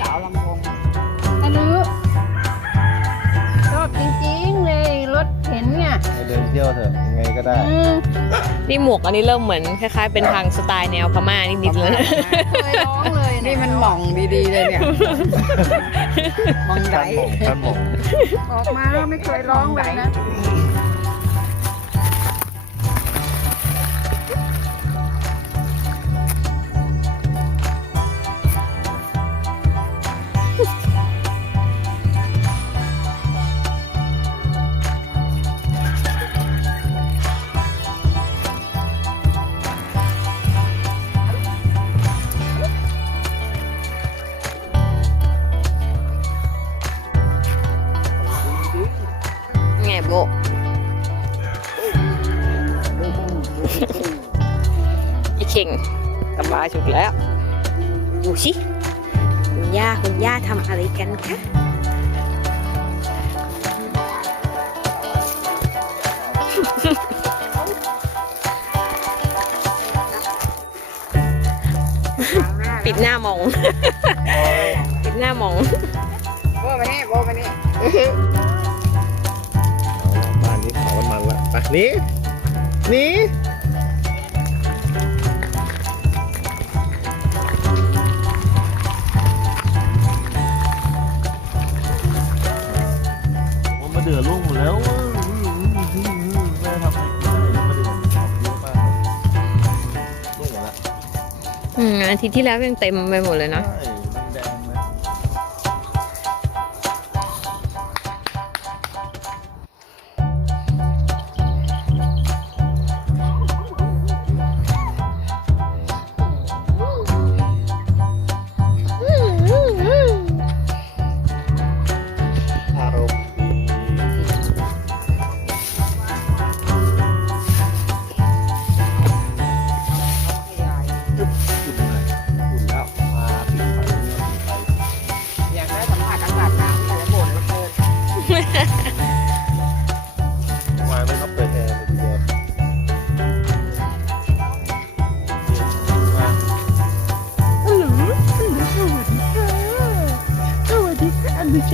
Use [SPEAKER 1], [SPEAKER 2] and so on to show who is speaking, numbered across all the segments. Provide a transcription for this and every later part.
[SPEAKER 1] สาวลำวงอันนี้ชอบจริงๆเลยรถเข็นเนี่ย
[SPEAKER 2] ไปเดินเที่ยวเถอะยังไงก็ได้
[SPEAKER 1] อืม
[SPEAKER 3] นี่หมวกอันนี้เริ่มเหมือนคล้ายๆ เป็นทางสไตล์แนวพม่านิดๆแล้วนะ
[SPEAKER 1] เคยร้องเลยนี่มันหม่องดีๆเลยเนี่ยหม่องให
[SPEAKER 2] ท่า
[SPEAKER 1] ญ่
[SPEAKER 2] นหมงท่านหมง
[SPEAKER 1] ออกมาแล้วไม่เคยร้องเลยนะ
[SPEAKER 3] ไงโบไอเข่งสบายสุดแล้วดูสิคุณย่าคุณย่าทำอะไรกันคะปิดหน้ามอง ปิดหน้ามอง
[SPEAKER 1] โบมานี่โบมานี่
[SPEAKER 2] นละไปหนี่นี่ผมมาเดือดลุ่งหมดแล้วแม่ทำอะไรกินอะไรมาเดือดเยอะมากเลยลุ่งหมดแล้ว
[SPEAKER 3] อืมอาทิตย์ที่แล้วยังเต็มไปหมดเลยเนาะ
[SPEAKER 2] ใช่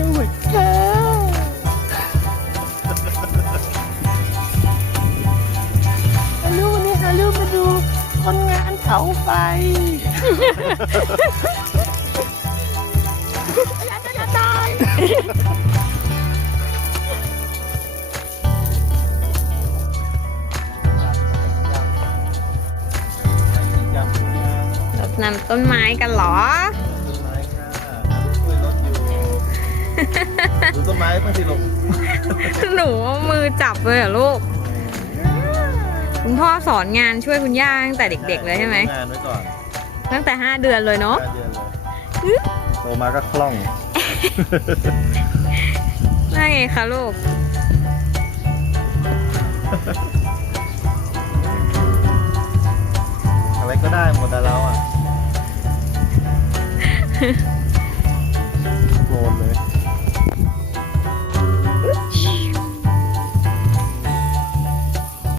[SPEAKER 1] ค่ะอันนี้สวัสดีค่ะฮัลโหลนี่ฮัลโหลมาดูคนงานเผาไฟอยาจะตาย
[SPEAKER 2] ยำต้น
[SPEAKER 3] รดน้ำต้นไม้กันเหรอ
[SPEAKER 2] ไม้บ้างสิลูก
[SPEAKER 3] หนูเอามือจับเลยเหรอลูก คุณพ่อสอนงานช่วยคุณย่าตั้งแต่เด็กๆเลยใช่ไหม
[SPEAKER 2] งานไว้ก่อน
[SPEAKER 3] ตั้งแต่ 5 เดือนเลยเนาะ
[SPEAKER 2] ห้าเดือนเลย โตมาก็คล่อง
[SPEAKER 3] น่าไงคะลูก
[SPEAKER 2] อะไรก็ได้หมดแต่เราอะ